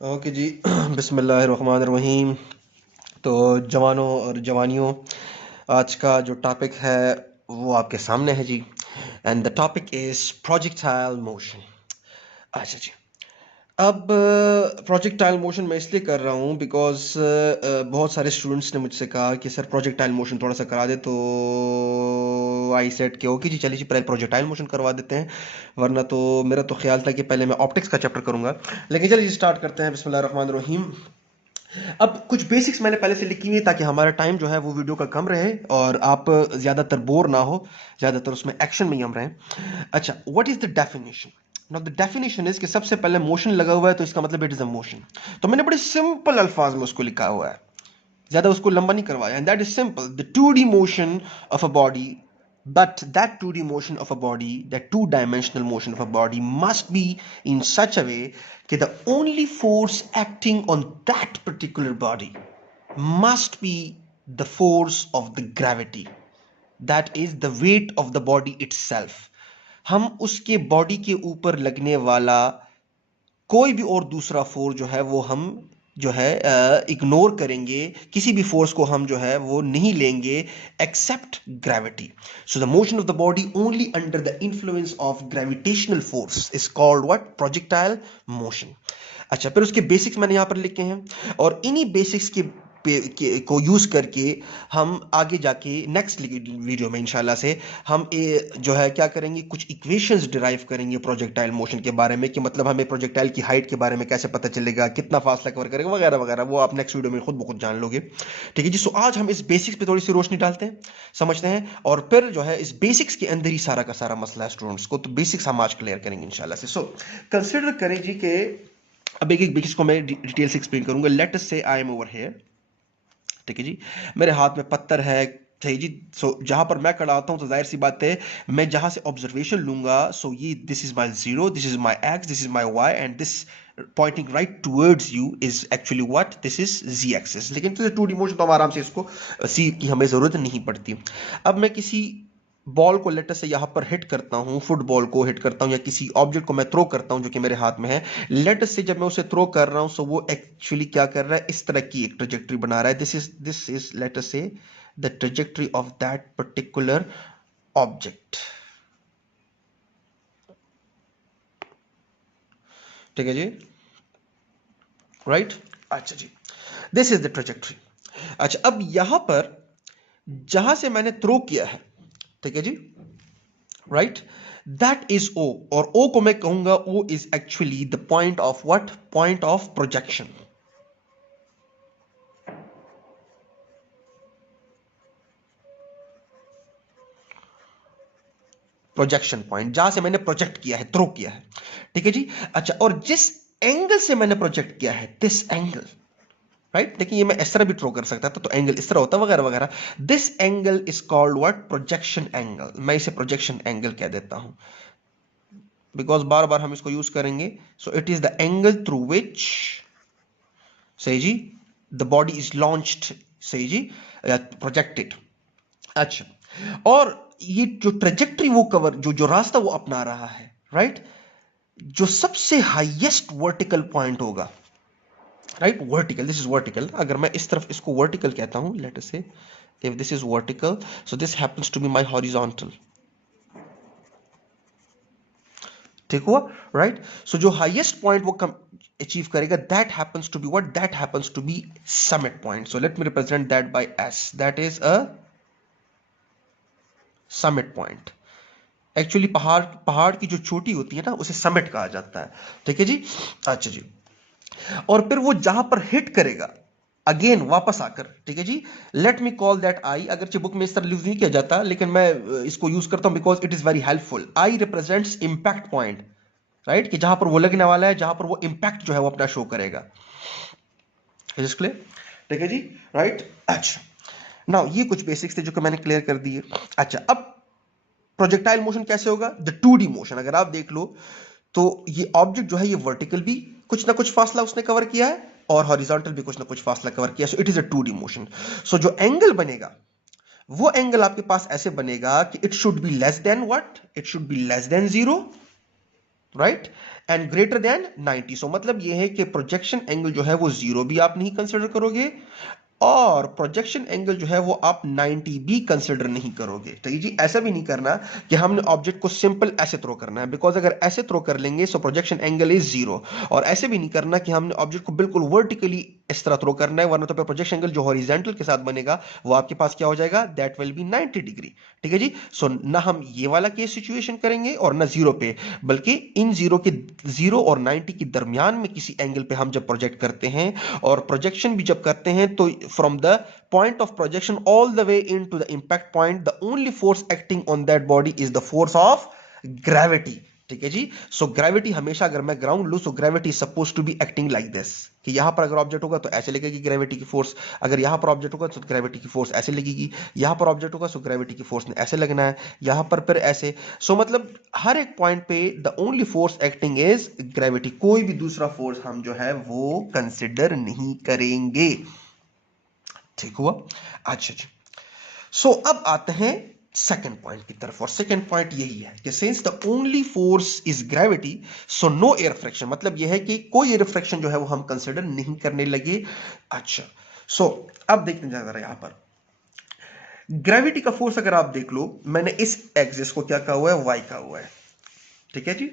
Okay जी। बिस्मिल्लाहिर्रहमानिर्रहीम। तो जवानों और जवानियों, आज का जो टॉपिक है वो आपके सामने है जी। And the topic is projectile motion. अच्छा जी। अब प्रोजेक्टाइल मोशन मैं इसलिए कर रहा हूँ बिकॉज बहुत सारे स्टूडेंट्स ने मुझसे कहा कि सर प्रोजेक्टाइल मोशन थोड़ा सा करा दे, तो आई सेट कि ओके जी, चलिए जी पहले प्रोजेक्टाइल मोशन करवा देते हैं। वरना तो मेरा तो ख्याल था कि पहले मैं ऑप्टिक्स का चैप्टर करूंगा, लेकिन चलिए जी स्टार्ट करते हैं। बिस्मिल्लाह रहमान रहीम। अब कुछ बेसिक्स मैंने पहले से लिखी हुई है ताकि हमारा टाइम जो है वो वीडियो का कम रहे और आप ज़्यादातर बोर ना हो, ज़्यादातर उसमें एक्शन में ही हम रहें। अच्छा, what is the definition? Now the definition is कि सबसे पहले मोशन लगा हुआ है तो इसका मतलब इट इज़ अ मोशन। तो मैंने बड़े सिंपल अल्फाज में उसको लिखा हुआ है, ज़्यादा उसको लंबा नहीं करवाया। And that is simple, the 2D motion of a body, but that 2D motion of a body, that two-dimensional motion of a body must be in such a way that the only force acting on that particular body must be the force of the gravity, that is the weight of the body itself. हम उसके body के ऊपर लगने वाला कोई भी और दूसरा फोर्स जो है वो हम जो है इग्नोर करेंगे, किसी भी फोर्स को हम जो है वो नहीं लेंगे except gravity. So the motion of the body only under the influence of gravitational force is called what? Projectile motion. अच्छा, फिर उसके बेसिक्स मैंने यहां पर लिखे हैं और इन्हीं बेसिक्स को यूज करके हम आगे जाके नेक्स्ट वीडियो में इंशाल्लाह से हम जो है क्या करेंगे, कुछ इक्वेशंस डिराइव करेंगे प्रोजेक्टाइल मोशन के बारे में, कि मतलब हमें प्रोजेक्टाइल की हाइट के बारे में कैसे पता चलेगा, कितना फासला कवर करेगा, वगैरह वगैरह। वो आप नेक्स्ट वीडियो में खुद ब खुद जान लोगे। ठीक है जी। सो आज हम इस बेसिक्स पे थोड़ी सी रोशनी डालते हैं, समझते हैं, और फिर जो है इस बेसिक्स के अंदर ही सारा का सारा मसला है स्टूडेंट्स को। तो बेसिक्स हम आज क्लियर करेंगे इंशाल्लाह से। सो कंसिडर करें जी कि अब एक एक बेसिक्स को मैं डिटेल से एक्सप्लेन करूंगा। लेट अस से आई एम ओवर हियर। ठीक है जी, मेरे हाथ में पत्थर है। सही जी। सो जहां पर मैं खड़ा होता हूं तो जाहिर सी बात है, मैं जहां से ऑब्जर्वेशन लूंगा, सो ये this is my zero, this is my X, this is my Y, and this pointing right towards you is actually what? This is Z axis. लेकिन तो 2D मोशन तो हम आराम से इसको सी की हमें जरूरत नहीं पड़ती। अब मैं किसी बॉल को लेटर से यहां पर हिट करता हूं, फुटबॉल को हिट करता हूं, या किसी ऑब्जेक्ट को मैं थ्रो करता हूं जो कि मेरे हाथ में है। लेटर से जब मैं उसे थ्रो कर रहा हूं, सो वो एक्चुअली क्या कर रहा है? इस तरह की एक ट्रेजेक्ट्री बना रहा है। दिस इज लेटर से the trajectory of that particular object. ठीक है जी, राइट। अच्छा जी, दिस इज द ट्रेजेक्ट्री। अच्छा, अब यहां पर जहां से मैंने थ्रो किया है, ठीक है जी, राइट, दैट इज ओ। और ओ को मैं कहूंगा O is actually the point of what? Point of projection. Projection point, जहां से मैंने प्रोजेक्ट किया है, थ्रो किया है। ठीक है जी। अच्छा, और जिस एंगल से मैंने प्रोजेक्ट किया है, दिस एंगल, राइट, देखिए ये मैं इस तरह भी थ्रो कर सकता था तो एंगल इस तरह होता, वगैरह वगैरह। This angle is called what? Projection angle. मैं इसे प्रोजेक्शन एंगल कह देता हूं बिकॉज बार बार हम इसको यूज करेंगे। सो it is the angle through which, सही जी, द बॉडी इज लॉन्च्ड, सही जी, प्रोजेक्टेड। अच्छा, और ये जो ट्रेजेक्ट्री वो कवर, जो जो रास्ता वो अपना रहा है, राइट, जो सबसे हाईएस्ट वर्टिकल पॉइंट होगा, right, vertical, this is vertical. अगर मैं इस तरफ इसको वर्टिकल कहता हूं, let us say if this is vertical, so this happens to be my horizontal. ठीक हुआ, राइट। सो जो हाईएस्ट पॉइंट वो अचीव करेगा, that happens to be what? That happens to be summit point. So let me represent that by S, that is a summit point. Actually पहाड़ पहाड़ की जो चोटी होती है ना, उसे समिट कहा जाता है। ठीक है जी। अच्छा जी, और फिर वो जहां पर हिट करेगा, अगेन वापस आकर, ठीक है जी, let me call that I. अगरचे बुक में इस तरह यूज नहीं किया जाता, लेकिन मैं इसको यूज करता हूं because it is very helpful. I represents impact point, right, कि जहां पर वो लगने वाला है, जहां पर वो इंपैक्ट जो है वो अपना शो करेगा। ठीक है जी, राइट। अच्छा, नाउ ये कुछ बेसिक्स थे जो कि मैंने क्लियर कर दिए। अच्छा, अब प्रोजेक्टाइल मोशन कैसे होगा? द 2D मोशन अगर आप देख लो, तो ये ऑब्जेक्ट जो है ये वर्टिकल भी कुछ ना कुछ फासला उसने कवर किया है और हॉरिजॉन्टल भी कुछ ना कुछ फासला कवर किया, so it is a 2D motion. So जो एंगल बनेगा, वो एंगल आपके पास ऐसे बनेगा कि it should be less than what? It should be less than zero, right, and greater than 90। सो मतलब ये है कि प्रोजेक्शन एंगल जो है वो 0 भी आप नहीं कंसिडर करोगे और प्रोजेक्शन एंगल जो है वो आप 90 भी कंसिडर नहीं करोगे। तो जी ऐसा भी नहीं करना कि हमने ऑब्जेक्ट को सिंपल ऐसे थ्रो करना है, बिकॉज अगर ऐसे थ्रो कर लेंगे सो प्रोजेक्शन एंगल इज 0। और ऐसे भी नहीं करना कि हमने ऑब्जेक्ट को बिल्कुल वर्टिकली इस तरह थ्रो करना है, वरना तो प्रोजेक्शन एंगल जो हॉरिजॉन्टल के साथ बनेगा वो आपके पास क्या हो जाएगा, दैट विल बी 90 डिग्री। ठीक है जी। सो ना हम ये वाला केस सिचुएशन करेंगे और ना 0 पे, बल्कि इन 0 और 90 के दरमियान में किसी एंगल पे हम जब प्रोजेक्ट करते हैं और प्रोजेक्शन भी जब करते हैं तो from the point of projection all the way into the impact point, the only force acting on that body is the force of gravity। ठीक है जी। सो ग्रेविटी हमेशा, अगर मैं ग्राउंड लू, so gravity suppose to be acting like this, कि यहां पर अगर ऑब्जेक्ट होगा तो ऐसे लगेगी ग्रेविटी की फोर्स, अगर यहां पर ऑब्जेक्ट होगा तो ग्रेविटी की फोर्स ऐसे लगेगी, यहां पर ऑब्जेक्ट होगा तो ग्रेविटी की फोर्स ने ऐसे लगना है, यहां पर फिर ऐसे। सो मतलब हर एक पॉइंट पे the only force acting is gravity, कोई भी दूसरा फोर्स हम जो है वो कंसिडर नहीं करेंगे। ठीक हुआ। अच्छा जी। सो अब आते हैं सेकंड पॉइंट की तरफ, और सेकंड पॉइंट यही है कि since the only force is gravity so no air friction, मतलब यह है कि कोई एयर फ्रिक्शन जो है वो हम कंसिडर नहीं करने लगे। अच्छा। सो अब देखते हैं जरा यहां पर ग्रेविटी का फोर्स अगर आप देख लो, मैंने इस एक्सिस को क्या कहा हुआ है, वाई कहा हुआ है। ठीक है जी।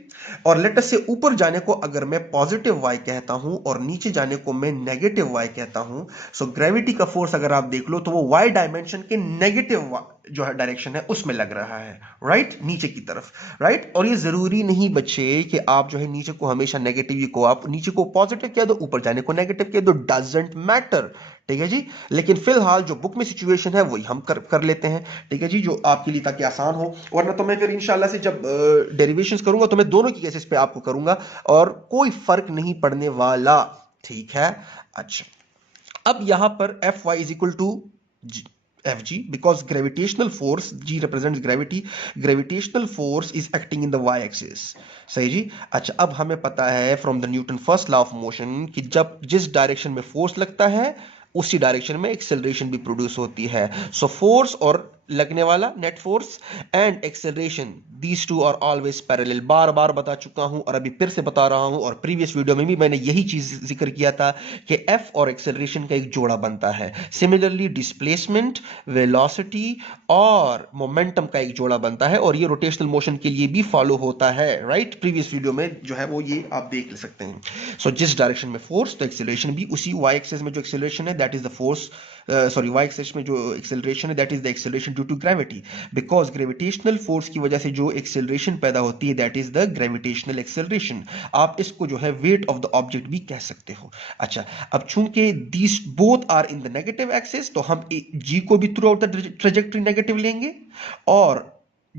और लेटर से ऊपर जाने को अगर मैं पॉजिटिव वाई कहता हूं और नीचे जाने को मैं नेगेटिव वाई कहता हूं, सो ग्रेविटी का फोर्स अगर आप देख लो तो वो वाई डायमेंशन के नेगेटिव जो है डायरेक्शन है उसमें लग रहा है, राइट, नीचे की तरफ, राइट। और ये जरूरी नहीं बच्चे कि आप जो है नीचे को हमेशा नेगेटिव ही को, आप नीचे को पॉजिटिव कह दो, ऊपर जाने को नेगेटिव कह दो, डजंट मैटर। ठीक है जी। लेकिन फिलहाल जो बुक में सिचुएशन है वही हम कर लेते हैं। ठीक है जी, जो आपके लिए ताकि आसान हो, वरना तो मैं फिर इंशाल्लाह से जब डेरिवेशंस करूंगा तो मैं दोनों की केसेस पे आपको करूंगा और कोई फर्क नहीं पड़ने वाला। ठीक है। अच्छा। अब यहां पर F Y is equal to F G, because gravitational force, G represents gravity, gravitational force is acting in the Y axis. सही जी। अच्छा, अब हमें पता है from the Newton first law of motion कि जब जिस डायरेक्शन में फोर्स लगता है उसी डायरेक्शन में एक्सेलरेशन भी प्रोड्यूस होती है। सो फोर्स और लगने वाला net force and acceleration, these two are always parallel, बार बार बता चुका हूं और अभी फिर से बता रहा हूं, और प्रीवियस वीडियो में भी मैंने यही चीज जिक्र किया था कि एफ और एक्सेलरेशन का एक जोड़ा बनता है। सिमिलरली डिस्प्लेसमेंट, वेलोसिटी और मोमेंटम का एक जोड़ा बनता है, और ये रोटेशनल मोशन के लिए भी फॉलो होता है, राइट। प्रीवियस वीडियो में जो है वो ये आप देख सकते हैं। सो जिस डायरेक्शन में फोर्स तो एक्सेलरेशन भी उसी वाई एक्सिस में जो एक्सेलरेशन है that is the force, sorry Y axis में जो एक्सेलरेशन है that is the acceleration due to gravity, because gravitational force की वजह से जो एक्सेलरेशन पैदा होती है that is the gravitational acceleration. आप इसको जो है वेट ऑफ द ऑब्जेक्ट भी कह सकते हो। अच्छा, अब चूंकि these both are in the negative axis तो हम जी को भी through out the trajectory negative लेंगे और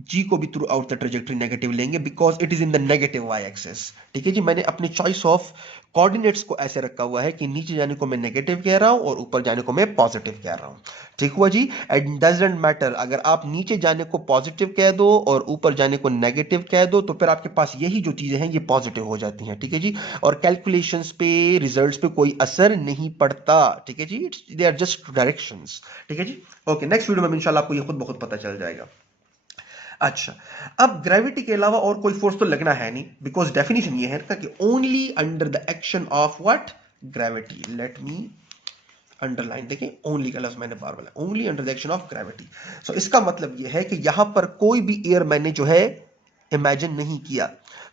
जी को भी through out the trajectory negative लेंगे, because it is in the negative Y axis. ठीक है जी। मैंने अपने चॉइस ऑफ कोऑर्डिनेट्स को ऐसे रखा हुआ है कि नीचे जाने को मैं नेगेटिव कह रहा हूं और ऊपर जाने को मैं पॉजिटिव कह रहा हूं। ठीक हुआ जी। एंड डजंट मैटर, अगर आप नीचे जाने को पॉजिटिव कह दो और ऊपर जाने को नेगेटिव कह दो तो फिर आपके पास यही जो चीजें हैं ये पॉजिटिव हो जाती हैं। ठीक है जी। और कैलकुलेशंस पे, रिजल्ट्स पे कोई असर नहीं पड़ता। ठीक है जी। They are just directions. ठीक है जी। ओके, नेक्स्ट वीडियो में इंशाल्लाह आपको ये खुद ब खुद पता चल जाएगा। अच्छा, अब ग्रेविटी के अलावा और कोई फोर्स तो लगना है नहीं, बिकॉज डेफिनेशन ये है कि only under the action of what, gravity. Let me underline, देखें ओनली का लफ्ज मैंने बार बोला, only under the action of gravity. So इसका मतलब यह है कि यहां पर कोई भी एयर मैंने जो है इमेजिन नहीं किया,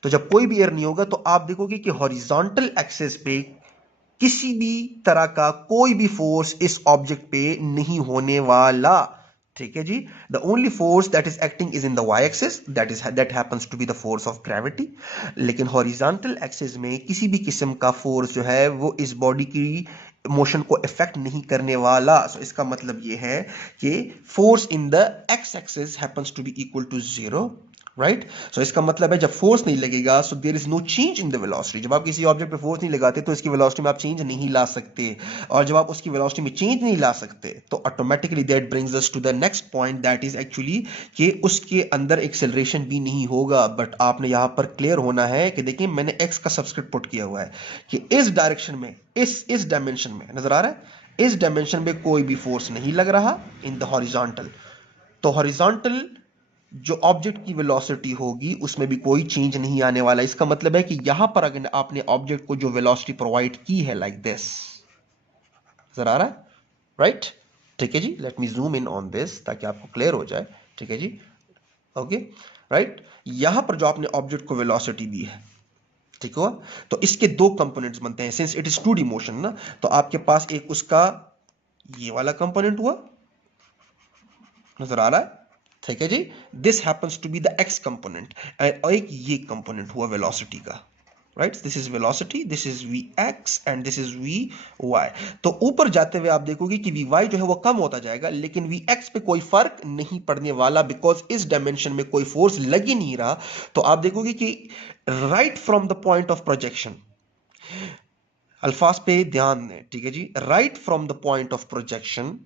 तो जब कोई भी एयर नहीं होगा तो आप देखोगे कि हॉरिजॉन्टल एक्सिस पे किसी भी तरह का कोई भी फोर्स इस ऑब्जेक्ट पे नहीं होने वाला। ठीक है जी। The only force that is acting is in the Y axis, that happens to be the force of gravity. लेकिन हॉरिजॉन्टल एक्सिस में किसी भी किस्म का फोर्स जो है वो इस बॉडी की मोशन को इफेक्ट नहीं करने वाला। सो इसका मतलब ये है कि force in the x axis happens to be equal to 0, right. So इसका मतलब है जब फोर्स नहीं लगेगा so there is no change in the velocity. जब आप किसी ऑब्जेक्ट पे फोर्स नहीं लगाते तो इसकी वेलोसिटी में आप चेंज नहीं ला सकते, और जब आप उसकी वेलोसिटी में चेंज नहीं ला सकते तो automatically that brings us to the next point, that is actually कि उसके अंदर एक्सेलरेशन भी नहीं होगा। बट आपने यहां पर क्लियर होना है कि देखिए मैंने एक्स का सबस्क्रिप्ट पुट किया हुआ है कि इस डायरेक्शन में, इस डायमेंशन में नजर आ रहा है, इस डायमेंशन में कोई भी फोर्स नहीं लग रहा इन द हॉरिजॉन्टल। तो हॉरिजॉन्टल जो ऑब्जेक्ट की वेलोसिटी होगी उसमें भी कोई चेंज नहीं आने वाला। इसका मतलब है कि यहां पर अगर आपने ऑब्जेक्ट को जो वेलोसिटी प्रोवाइड की है लाइक दिस, नजर आ रहा है, राइट? ठीक है जी, let me zoom in on this ताकि आपको क्लियर हो जाए। ठीक है जी, ओके, राइट। यहां पर जो आपने ऑब्जेक्ट को वेलोसिटी दी है, ठीक हुआ, तो इसके दो कंपोनेंट्स बनते हैं since it is 2D motion ना, तो आपके पास एक उसका ये वाला कंपोनेंट हुआ, नजर आ रहा है, ठीक है जी, this happens to be the x component, और एक ये कंपोनेंट हुआ वेलोसिटी का, right? This is velocity, this is v x and this is v y. तो ऊपर जाते हुए आप देखोगे कि वी वाई जो है वो कम होता जाएगा, लेकिन वी एक्स पे कोई फर्क नहीं पड़ने वाला, बिकॉज इस डायमेंशन में कोई फोर्स लग ही नहीं रहा। तो आप देखोगे कि right from the point of projection, अल्फाज पे ध्यान दें, ठीक है जी, right from the point of projection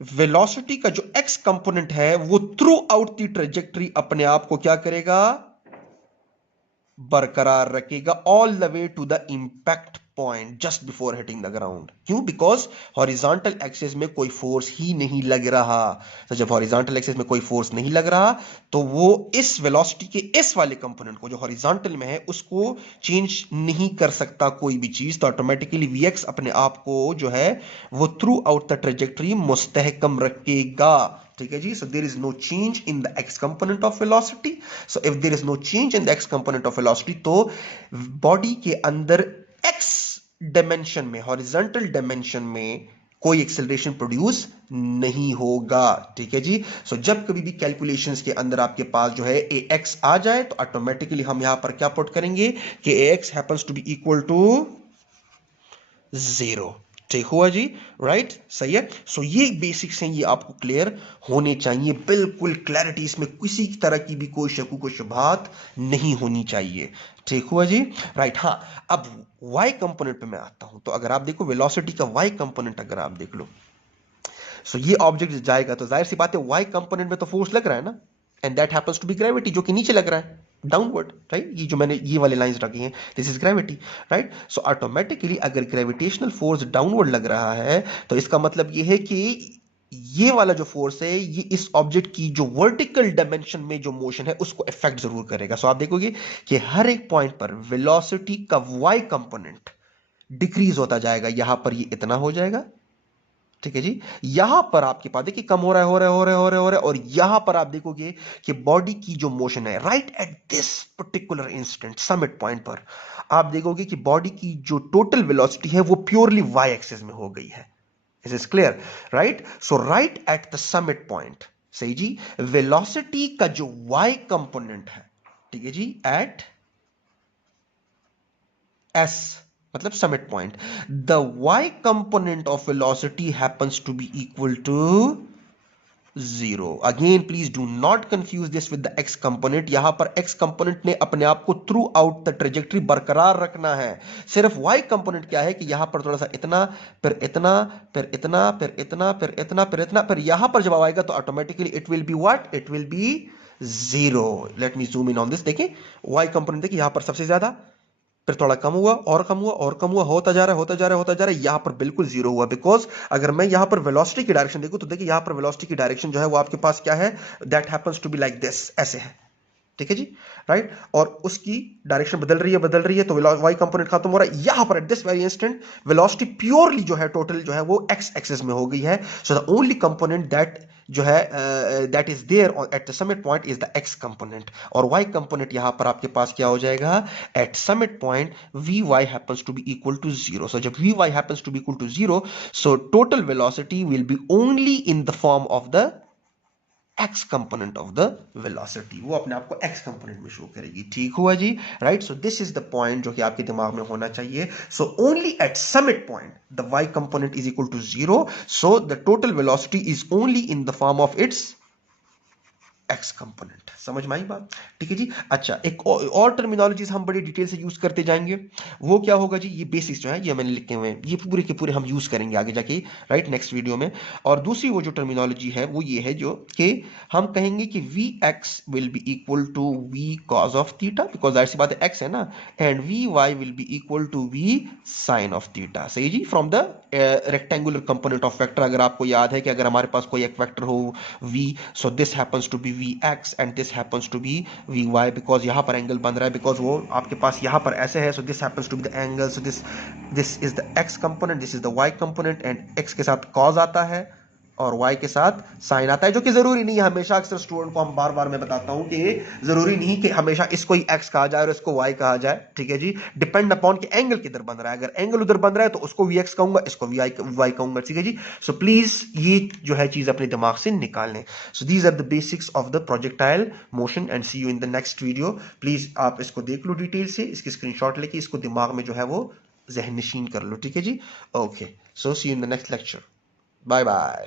velocity का जो एक्स कंपोनेंट है वो थ्रू आउट द ट्रेजेक्टरी अपने आप को क्या करेगा, बरकरार रखेगा all the way to the impact point just before hitting the ground. क्यों? बिकॉज हॉरिजॉन्टल एक्सिस में कोई फोर्स ही नहीं लग रहा। तो जब हॉरिजॉन्टल एक्सिस में कोई फोर्स नहीं लग रहा तो वो इस वेलोसिटी के इस वाले कंपोनेंट को जो हॉरिजॉन्टल में है उसको चेंज नहीं कर सकता कोई भी चीज। तो ऑटोमेटिकली वीएक्स अपने आप को जो है वो थ्रू आउट द ट्रेजेक्टरी मुस्तहकम रखेगा। ठीक है जी, so there is no change in the x component of velocity. So if there is no change in the x component of velocity, तो बॉडी के अंदर x डायमेंशन में, हॉरिजॉन्टल डायमेंशन में कोई acceleration produce नहीं होगा। ठीक है जी, सो जब कभी भी कैलकुलेशंस के अंदर आपके पास जो है ax आ जाए तो ऑटोमेटिकली हम यहां पर क्या पुट करेंगे कि ax happens to be equal to 0। ठीक हुआ जी, राइट, सही है। सो ये बेसिक्स हैं, ये आपको क्लियर होने चाहिए, बिल्कुल क्लैरिटी, इसमें किसी तरह की भी कोई शकु को शुभात नहीं होनी चाहिए। ठीक हुआ जी, राइट। हाँ, अब y कंपोनेंट पे मैं आता हूं। तो अगर आप देखो वेलोसिटी का y कंपोनेंट अगर आप देख लो, सो ये ऑब्जेक्ट जाएगा तो जाहिर सी बात है y कंपोनेंट में तो फोर्स लग रहा है ना, and that happens to be gravity, जो कि नीचे लग रहा है, डाउनवर्ड, राइट? ये जो मैंने ये वाले लाइंस रखी हैं, this is gravity, right? So automatically अगर ग्रेविटेशनल फोर्स डाउनवर्ड लग रहा है तो इसका मतलब ये है कि ये वाला जो फोर्स है ये इस ऑब्जेक्ट की जो वर्टिकल डायमेंशन में जो मोशन है उसको इफेक्ट जरूर करेगा। सो आप देखोगे कि हर एक पॉइंट पर वेलोसिटी का y कंपोनेंट डिक्रीज होता जाएगा। यहां पर ये इतना हो जाएगा, ठीक है जी, यहां पर आपके पास देखिए कम हो रहा है, हो रहा है, हो रहा है, हो रहा है, हो रहा है, और यहां पर आप देखोगे कि बॉडी की जो मोशन है right at this particular instant summit point पर, आप देखोगे कि बॉडी की जो टोटल वेलोसिटी है वो प्योरली वाई एक्सिस में हो गई है। Is is clear, right? So right eight the summit point, सही जी, वेलोसिटी का जो वाई कंपोनेंट है, ठीक है जी, एट S मतलब summit point, the y component of velocity happens to be equal to 0। Again please do not confuse this with the x component। यहां पर x component ने अपने आप को थ्रू आउट द ट्रेजेक्टरी बरकरार रखना है। सिर्फ y component क्या है कि यहां पर थोड़ा सा इतना, फिर इतना, फिर इतना, फिर इतना, फिर इतना, फिर इतना, फिर यहां पर जब आएगा तो automatically it will be what, it will be 0। Late me zoom in on this, देखिए y component देखिए यहां पर सबसे ज्यादा, फिर थोड़ा कम हुआ और कम हुआ और कम हुआ, होता जा रहा है, होता जा रहा है, होता जा रहा है, यहां पर बिल्कुल जीरो हुआ। बिकॉज अगर मैं यहां पर वेलोसिटी की डायरेक्शन देखूं तो देखिए यहां पर वेलोसिटी की डायरेक्शन जो है वो आपके पास क्या है, that happens to be like this, ऐसे है, ठीक है जी, राइट? और उसकी डायरेक्शन बदल रही है, बदल रही है, तो वाई कंपोनेंट खत्म हो रहा है। यहां पर at this very instant velocity purely जो है टोटल जो है वो एक्स एक्सिस में हो गई है। So the only component that जो है that is there at the summit point is the x component, और वाई कंपोनेंट यहां पर आपके पास क्या हो जाएगा, at summit point V Y happens to be equal to 0। So जब V Y happens to be equal to 0, so total velocity will be only in the form of the x component of the velocity, वो अपने आप को x component में show करेगी। ठीक हुआ जी, right? So this is the point जो कि आपके दिमाग में होना चाहिए। So only at summit point the y component is equal to 0, so the total velocity is only in the form of its x component. समझ में आई बात? ठीक है जी। अच्छा, एक और टर्मिनोलॉजीज हम बड़ी डिटेल से यूज करते जाएंगे। वो क्या होगा जी? ये बेसिक्स जो है ये मैंने लिखे हुए हैं, ये पूरे के पूरे हम यूज करेंगे आगे जाके, राइट, नेक्स्ट वीडियो में। और दूसरी वो जो टर्मिनोलॉजी है वो ये है जो कि हम कहेंगे कि v x will be equal to v cos of theta, because जाहिर सी बात है एक्स है ना, and v y will be equal to v sine of theta. सही जी, from the rectangular component of vector. अगर आपको याद है कि अगर हमारे पास कोई एक वेक्टर हो v, so this happens to be vx and this happens to be vy, because यहाँ पर एंगल बन रहा है, बिकॉज वो आपके पास यहाँ पर ऐसे है, so this happens to be the angle, so this is the x component, this is the y component, and x के साथ cos आता है और y के साथ साइन आता है, जो कि जरूरी नहीं है। हमेशा अक्सर स्टूडेंट को हम बार बार मैं बताता हूं कि जरूरी नहीं कि हमेशा इसको ही x कहा जाए और इसको y कहा जाए। ठीक है जी, डिपेंड अपॉन कि एंगल किधर बन रहा है। अगर एंगल उधर बन रहा है तो उसको vx कहूंगा, इसको y कहूंगा। ठीक है जी। सो प्लीज ये जो है चीज अपने दिमाग से निकाल लें। So these are the basics of the projectile motion and see you in the next video. Please आप इसको देख लो डिटेल से, इसकी स्क्रीनशॉट लेके इसको दिमाग में जो है वो जहन नशीन कर लो। ठीक है जी। Okay, so see you in the next lecture. Bye bye.